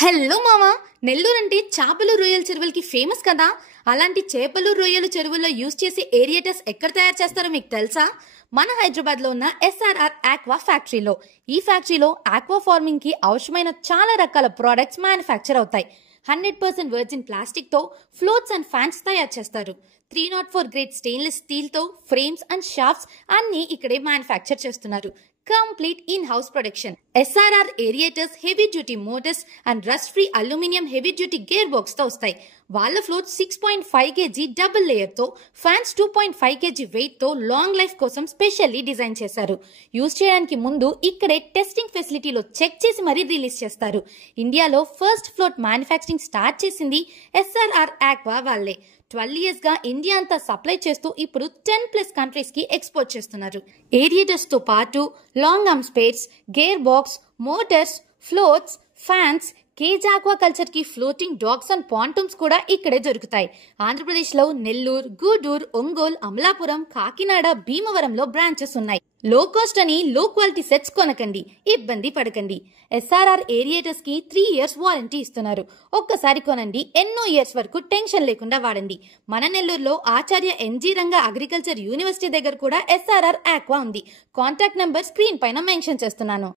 Hello మామా, నెల్లూరు అంటే చేపలు రొయ్యల చెరువులకి ఫేమస్ కదా. అలాంటి చేపలు రొయ్యల చెరువుల్లో యూజ్ చేసే ఏరియేటర్స్ ఎక్కడ తయారు చేస్తారో మీకు తెలుసా? మన హైదరాబాద్ లో ఉన్న SRR ఆక్వా ఫ్యాక్టరీలో. ఈ ఫ్యాక్టరీలో ఆక్వా ఫార్మింగ్ కి అవసరమైన చాలా రకాల ప్రోడక్ట్స్ మ్యానుఫ్యాక్చర్ అవుతాయి. 100% వర్జిన్ ప్లాస్టిక్ తో ఫ్లోట్స్ అండ్ ఫ్యాన్స్ తయారు చేస్తారు. 304 గ్రేడ్ స్టెయిన్లెస్ స్టీల్ తో ఫ్రేమ్స్ అండ్ షాఫ్ట్స్ అన్ని ఇక్కడే మ్యానుఫ్యాక్చర్ చేస్తున్నారు. Complete in-house production. SRR aerators heavy duty Motors and rust free aluminium heavy duty gear box తో వస్తాయి. వాళ్ళ ఫ్లోట్ 6.5 kg డబుల్ లేయర్ తో, ఫ్యాన్స్ 2.5 kg వెయిట్ తో లాంగ్ లైఫ్ కోసం స్పెషల్లీ డిజైన్ చేశారు. యూజ్ చేయడానికి ముందు ఇక్కడే టెస్టింగ్ ఫెసిలిటీలో చెక్ చేసి మరీ రిలీజ్ చేస్తారు. ఇండియాలో ఫస్ట్ ఫ్లోట్ మ్యానుఫ్యాక్చరింగ్ స్టార్ట్ చేసింది SRR ఆక్వా వాళ్ళే. 12 years గా ఇండియా అంతా సప్లై చేస్తూ ఇప్పుడు 10+ కంట్రీస్ కి ఎక్స్పోర్ట్ చేస్తున్నారు. ఏరియేటర్స్ తో పాటు long arm spares, gear box, motors, floats, fans, cage aquaculture కి ఫ్లోటింగ్ డాక్స్ అండ్ పాంటూమ్స్ కూడా ఇక్కడే దొరుకుతాయి. ఆంధ్రప్రదేశ్ లో నెల్లూరు, గూడూరు, ఒంగోలు, అమలాపురం, కాకినాడ, భీమవరంలో బ్రాంచెస్ ఉన్నాయి. లో కాస్ట్ అని లో క్వాలిటీ సెట్స్ కొనకండి, ఇబ్బంది పడకండి. SRR ఏరియేటర్స్ కి 3 years వారంటీ ఇస్తున్నారు. ఒక్కసారి కొనండి, ఎన్నో ఇయర్స్ వరకు టెన్షన్ లేకుండా వాడండి. మన నెల్లూరులో ఆచార్య NG రంగా అగ్రికల్చర్ యూనివర్సిటీ దగ్గర కూడా SRR ఆక్వా ఉంది. కాంటాక్ట్ నంబర్ స్క్రీన్ పైన మెన్షన్ చేస్తున్నాను.